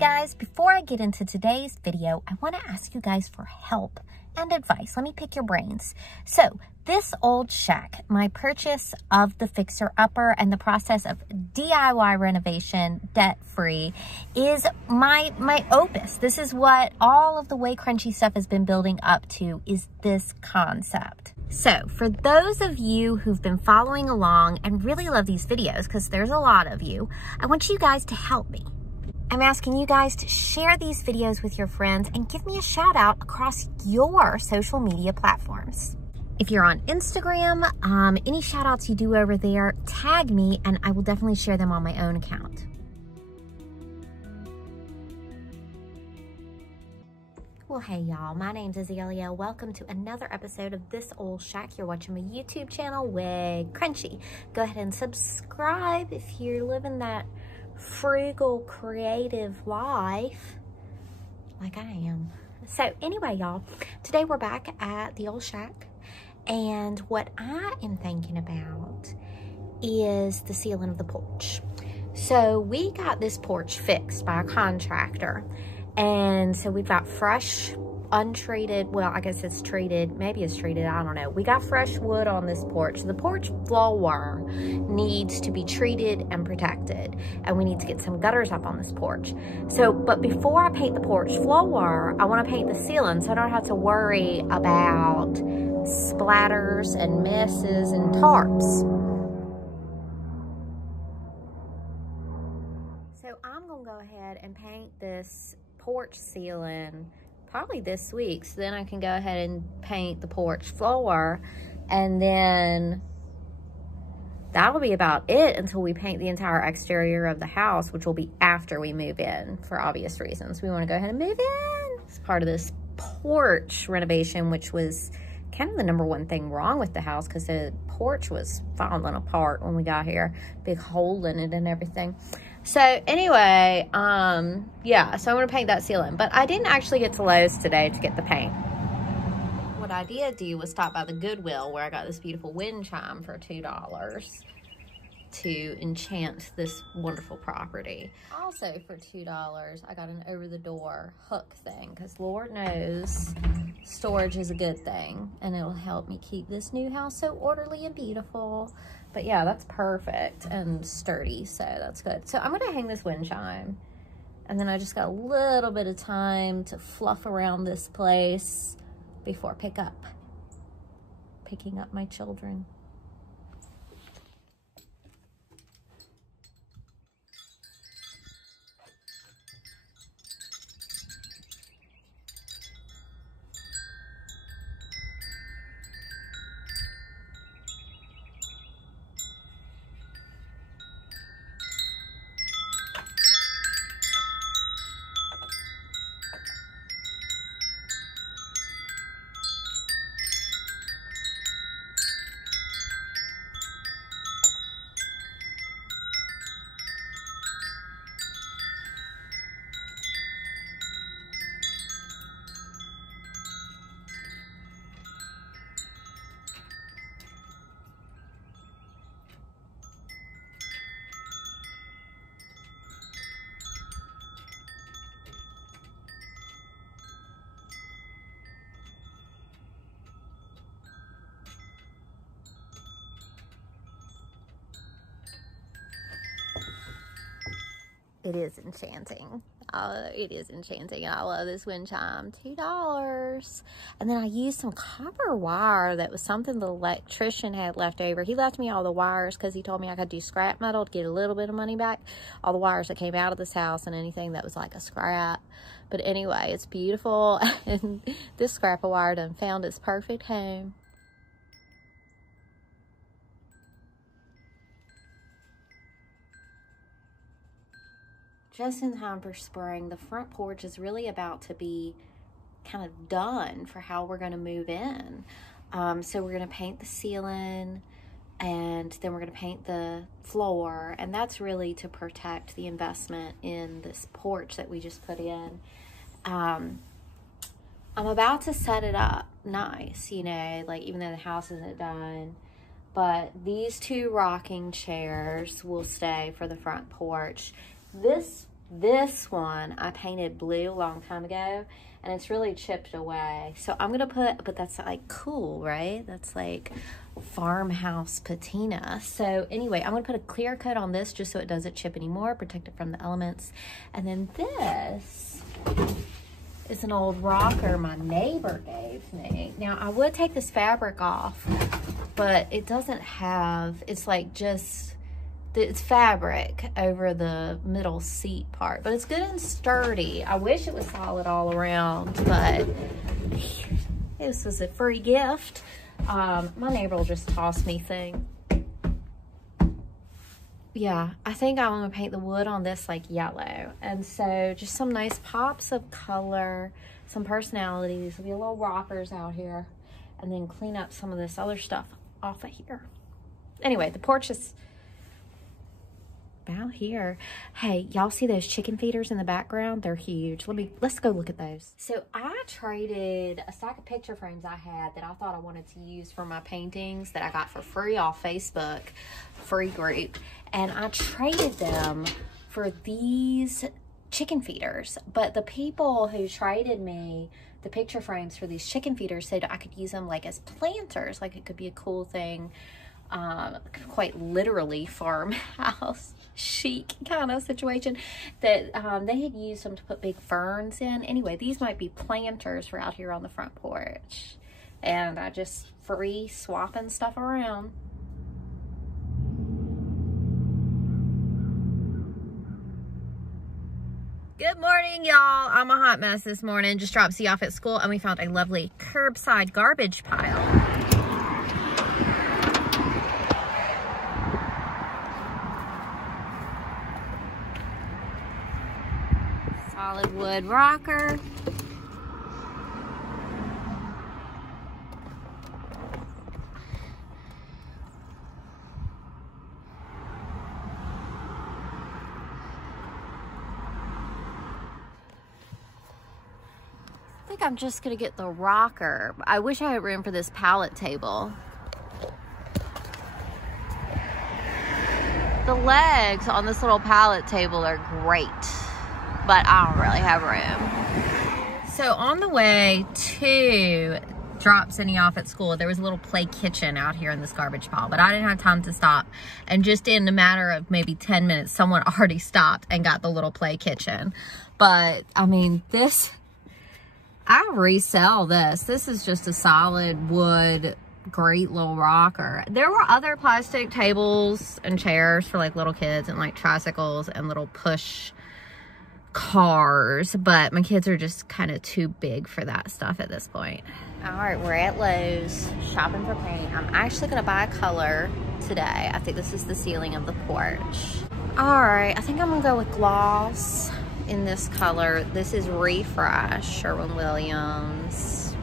guys, before I get into today's video, I want to ask you guys for help and advice. Let me pick your brains. So this Ole Shack, my purchase of the Fixer Upper and the process of DIY renovation debt-free, is my opus. This is what all of the Way Crunchy stuff has been building up to, is this concept. So for those of you who've been following along and really love these videos, because there's a lot of you, I want you guys to help me. I'm asking you guys to share these videos with your friends and give me a shout out across your social media platforms. If you're on Instagram, any shout outs you do over there, tag me and I will definitely share them on my own account. Well, hey y'all, my name's Azalea. Welcome to another episode of this Ole Shack. You're watching my YouTube channel, Way Crunchy. Go ahead and subscribe if you're living that frugal, creative life like I am. So anyway, y'all, today we're back at the Ole Shack, and what I am thinking about is the ceiling of the porch. So we got this porch fixed by a contractor, and so we've got fresh, untreated, well, I guess it's treated, maybe it's treated, I don't know. We got fresh wood on this porch. The porch floor needs to be treated and protected, and we need to get some gutters up on this porch. So, but before I paint the porch floor, I want to paint the ceiling so I don't have to worry about splatters and messes and tarps. So I'm gonna go ahead and paint this porch ceiling probably this week, so then I can go ahead and paint the porch floor, and then that'll be about it until we paint the entire exterior of the house, which will be after we move in for obvious reasons. We want to go ahead and move in. It's part of this porch renovation, which was kind of the #1 thing wrong with the house because the porch was falling apart when we got here. Big hole in it and everything. So anyway, yeah, so I'm going to paint that ceiling. But I didn't actually get to Lowe's today to get the paint. What I did do was stop by the Goodwill where I got this beautiful wind chime for $2 to enchant this wonderful property. Also for $2, I got an over-the-door hook thing because Lord knows storage is a good thing and it'll help me keep this new house so orderly and beautiful. But yeah, that's perfect and sturdy, so that's good. So I'm gonna hang this wind chime, and then I just got a little bit of time to fluff around this place before picking up my children. It is enchanting. It is enchanting. I love this wind chime. $2. And then I used some copper wire that was something the electrician had left over. He left me all the wires because he told me I could do scrap metal to get a little bit of money back. All the wires that came out of this house and anything that was like a scrap. But anyway, it's beautiful. And this scrap of wire done found its perfect home. Just in time for spring. The front porch is really about to be kind of done for how we're going to move in. So we're going to paint the ceiling, and then we're going to paint the floor, and that's really to protect the investment in this porch that we just put in. I'm about to set it up nice, you know, like even though the house isn't done. But these 2 rocking chairs will stay for the front porch. This This one I painted blue a long time ago, and it's really chipped away. So I'm gonna put, but that's like cool, right? That's like farmhouse patina. So anyway, I'm gonna put a clear coat on this just so it doesn't chip anymore, protect it from the elements. And then this is an old rocker my neighbor gave me. Now I would take this fabric off, but it doesn't have, it's like just, it's fabric over the middle seat part, but it's good and sturdy. I wish it was solid all around, but this is a free gift. My neighbor will just toss me things. Yeah, I think I want to paint the wood on this like yellow. And so just some nice pops of color, some personality. These will be little rockers out here. And then clean up some of this other stuff off of here. Anyway, the porch is about here. Hey, y'all see those chicken feeders in the background? They're huge. Let's go look at those. So I traded a stack of picture frames I had that I thought I wanted to use for my paintings that I got for free off Facebook, free group. And I traded them for these chicken feeders. But the people who traded me the picture frames for these chicken feeders said I could use them like as planters, like it could be a cool thing. Quite literally farmhouse chic kind of situation that they had used them to put big ferns in. Anyway, these might be planters for out here on the front porch, and I just free swapping stuff around. Good morning, y'all. I'm a hot mess this morning. Just dropped Z off at school, and we found a lovely curbside garbage pile. Solid wood rocker. I think I'm just gonna get the rocker. I wish I had room for this pallet table. The legs on this little pallet table are great, but I don't really have room. So on the way to drop Cindy off at school, there was a little play kitchen out here in this garbage pile, but I didn't have time to stop. And just in a matter of maybe 10 minutes, someone already stopped and got the little play kitchen. But I mean, I resell this. This is just a solid wood, great little rocker. There were other plastic tables and chairs for like little kids and like tricycles and little push cars, but my kids are just kind of too big for that stuff at this point. All right, we're at Lowe's shopping for paint. I'm actually gonna buy a color today. I think this is the ceiling of the porch. All right, I think I'm gonna go with gloss in this color. This is Refresh, Sherwin-Williams.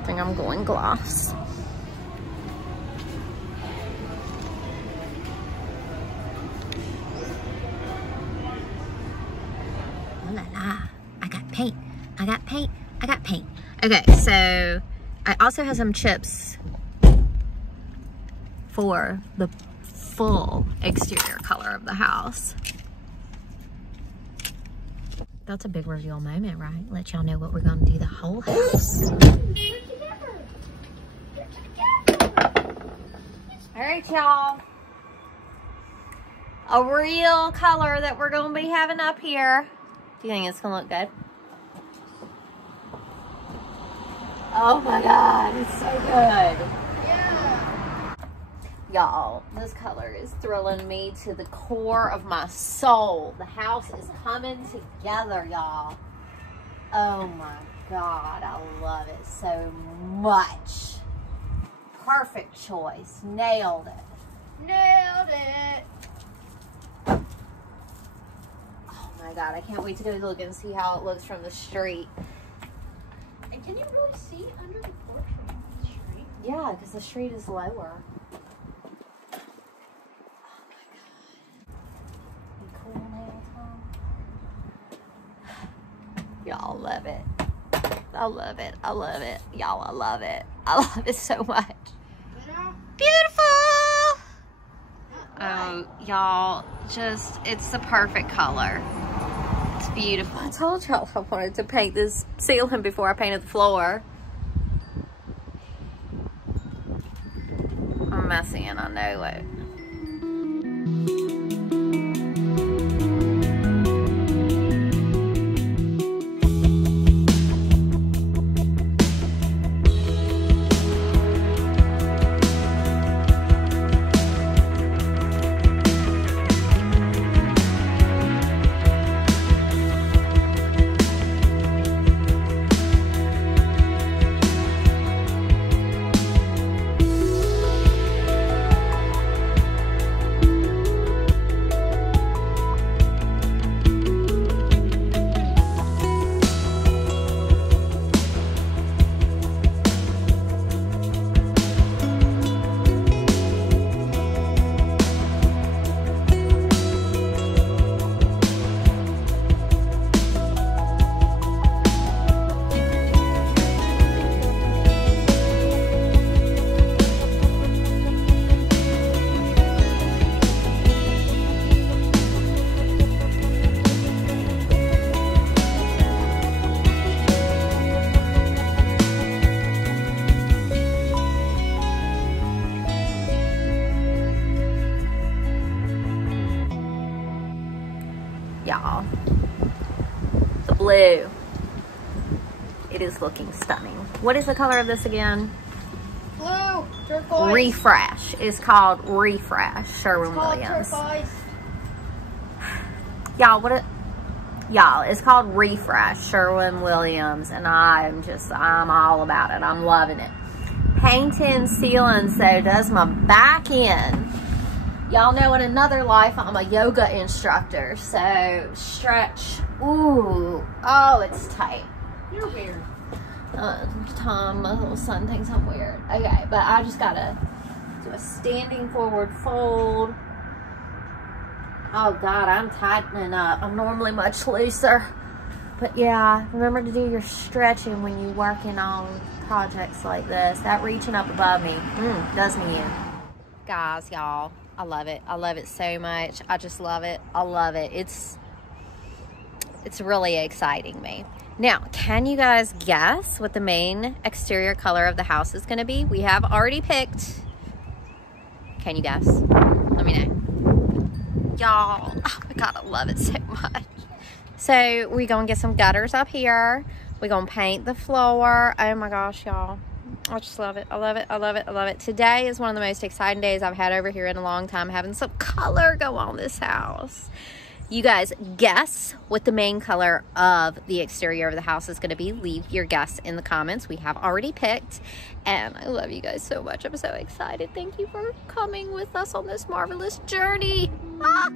I think I'm going gloss. Oh la la, I got paint, I got paint, I got paint. Okay, so I also have some chips for the full exterior color of the house. That's a big reveal moment, right? Let y'all know what we're gonna do the whole house. All right, y'all. A real color that we're gonna be having up here. Do you think it's gonna look good? Oh my God, it's so good. Yeah. Y'all, this color is thrilling me to the core of my soul. The house is coming together, y'all. Oh my God, I love it so much. Perfect choice. Nailed it. Nailed it. Oh my God, I can't wait to go look and see how it looks from the street. And can you really see under the porch from the street? Yeah, because the street is lower. Y'all love it. I love it. I love it. Y'all, I love it. I love it so much. Yeah. Beautiful. Oh, y'all, just, it's the perfect color. beautiful. I told y'all I wanted to paint this ceiling before I painted the floor. I'm messy and I know it. Y'all, the blue, it is looking stunning. What is the color of this again? Blue, turquoise. Refresh. It's called Refresh, Sherwin-Williams. Turquoise. Y'all, it's called Refresh, Sherwin-Williams, and I'm all about it. I'm loving it. Painting, sealing, so does my back end. Y'all know in another life, I'm a yoga instructor, so stretch. Ooh, oh, it's tight. You're weird. Tom, my little son, thinks I'm weird. Okay, but I just gotta do a standing forward fold. Oh God, I'm tightening up. I'm normally much looser. But yeah, remember to do your stretching when you're working on projects like this. That reaching up above me does me in. Guys, y'all, I love it. I love it so much. I just love it. I love it. It's really exciting me. Now, can you guys guess what the main exterior color of the house is going to be? We have already picked. Can you guess? Let me know. Y'all, oh my God, I love it so much. So we're going to get some gutters up here. We're going to paint the floor. Oh my gosh, y'all. I just love it. I love it. I love it. I love it. Today is one of the most exciting days I've had over here in a long time, having some color go on this house. You guys guess what the main color of the exterior of the house is going to be. Leave your guess in the comments. We have already picked. And I love you guys so much. I'm so excited. Thank you for coming with us on this marvelous journey. Ah!